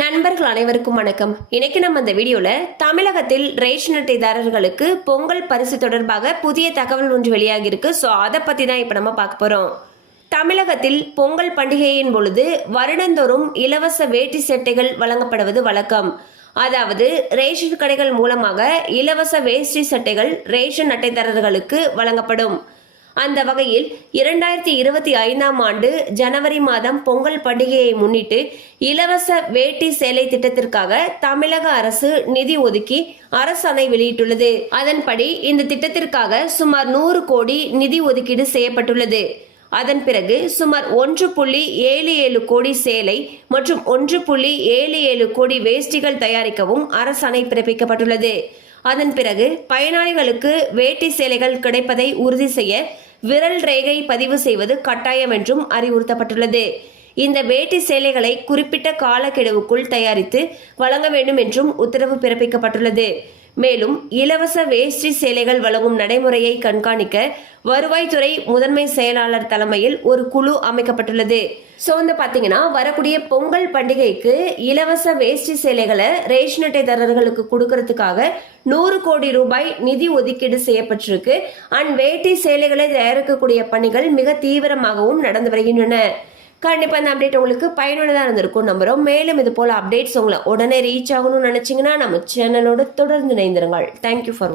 நண்பர்கள் அனைவருக்கும் வணக்கம். இன்னைக்கு நம்ம இந்த வீடியோல தமிழகத்தில் ரேஷன் அட்டைதாரர்களுக்கு பொங்கல் பரிசு தொடர்பாக புதிய தகவல் ஒன்று வெளியாகி இருக்கு. ஸோ அதை பத்தி தான் இப்ப நம்ம பார்க்க போறோம். தமிழகத்தில் பொங்கல் பண்டிகையின் பொழுது வருடந்தோறும் இலவச வேட்டி சட்டைகள் வழங்கப்படுவது வழக்கம். அதாவது ரேஷன் கடைகள் மூலமாக இலவச வேஷ்டி சட்டைகள் ரேஷன் அட்டைதாரர்களுக்கு வழங்கப்படும். அந்த வகையில் 2025ஆம் ஆண்டு ஜனவரி மாதம் பொங்கல் பண்டிகையை முன்னிட்டு இலவச வேட்டி சேலை திட்டத்திற்காக தமிழக அரசு நிதி ஒதுக்கி அரசாணை வெளியிட்டுள்ளது. அதன்படி இந்த திட்டத்திற்காக சுமார் 100 கோடி நிதி ஒதுக்கீடு செய்யப்பட்டுள்ளது. அதன் பிறகு சுமார் 1.77 கோடி சேலை மற்றும் 1.77 கோடி வேஷ்டிகள் தயாரிக்கவும் அரசாணை பிறப்பிக்கப்பட்டுள்ளது. அதன் பிறகு பயனாளிகளுக்கு வேட்டி சேலைகள் கிடைப்பதை உறுதி செய்ய விரல் ரேகை பதிவு செய்வது கட்டாயம் என்றும் அறிவுறுத்தப்பட்டுள்ளது. இந்த வேட்டி சேலைகளை குறிப்பிட்ட காலக்கெடுவுக்குள் தயாரித்து வழங்க வேண்டும் என்றும் உத்தரவு பிறப்பிக்கப்பட்டுள்ளது. மேலும் இலவச வேஷ்டி சேலைகள் வழங்கும் நடைமுறையை கண்காணிக்க வருவாய்த்துறை முதன்மை செயலாளர் தலைமையில் ஒரு குழு அமைக்கப்பட்டுள்ளது. ஸோ பாத்தீங்கன்னா வரக்கூடிய பொங்கல் பண்டிகைக்கு இலவச வேஷ்டி சேலைகளை ரேஷன் அட்டைதாரர்களுக்கு கொடுக்கறதுக்காக 100 கோடி ரூபாய் நிதி ஒதுக்கீடு செய்யப்பட்டிருக்கு. அண்ட் வேட்டி சேலைகளை தயாரிக்கக்கூடிய பணிகள் மிக தீவிரமாகவும் நடந்து வருகின்றன. கண்டிப்பா இந்த அப்டேட் உங்களுக்கு பயனுள்ளதா இருந்திருக்கும் நம்புறோம். மேலும் இது போல அப்டேட்ஸ் உங்களை உடனே ரீச் ஆகணும்னு நினைச்சீங்கன்னா நம்ம சேனலோட தொடர்ந்து இணைந்திருங்கள். தேங்க்யூ ஃபார் வாட்சிங்.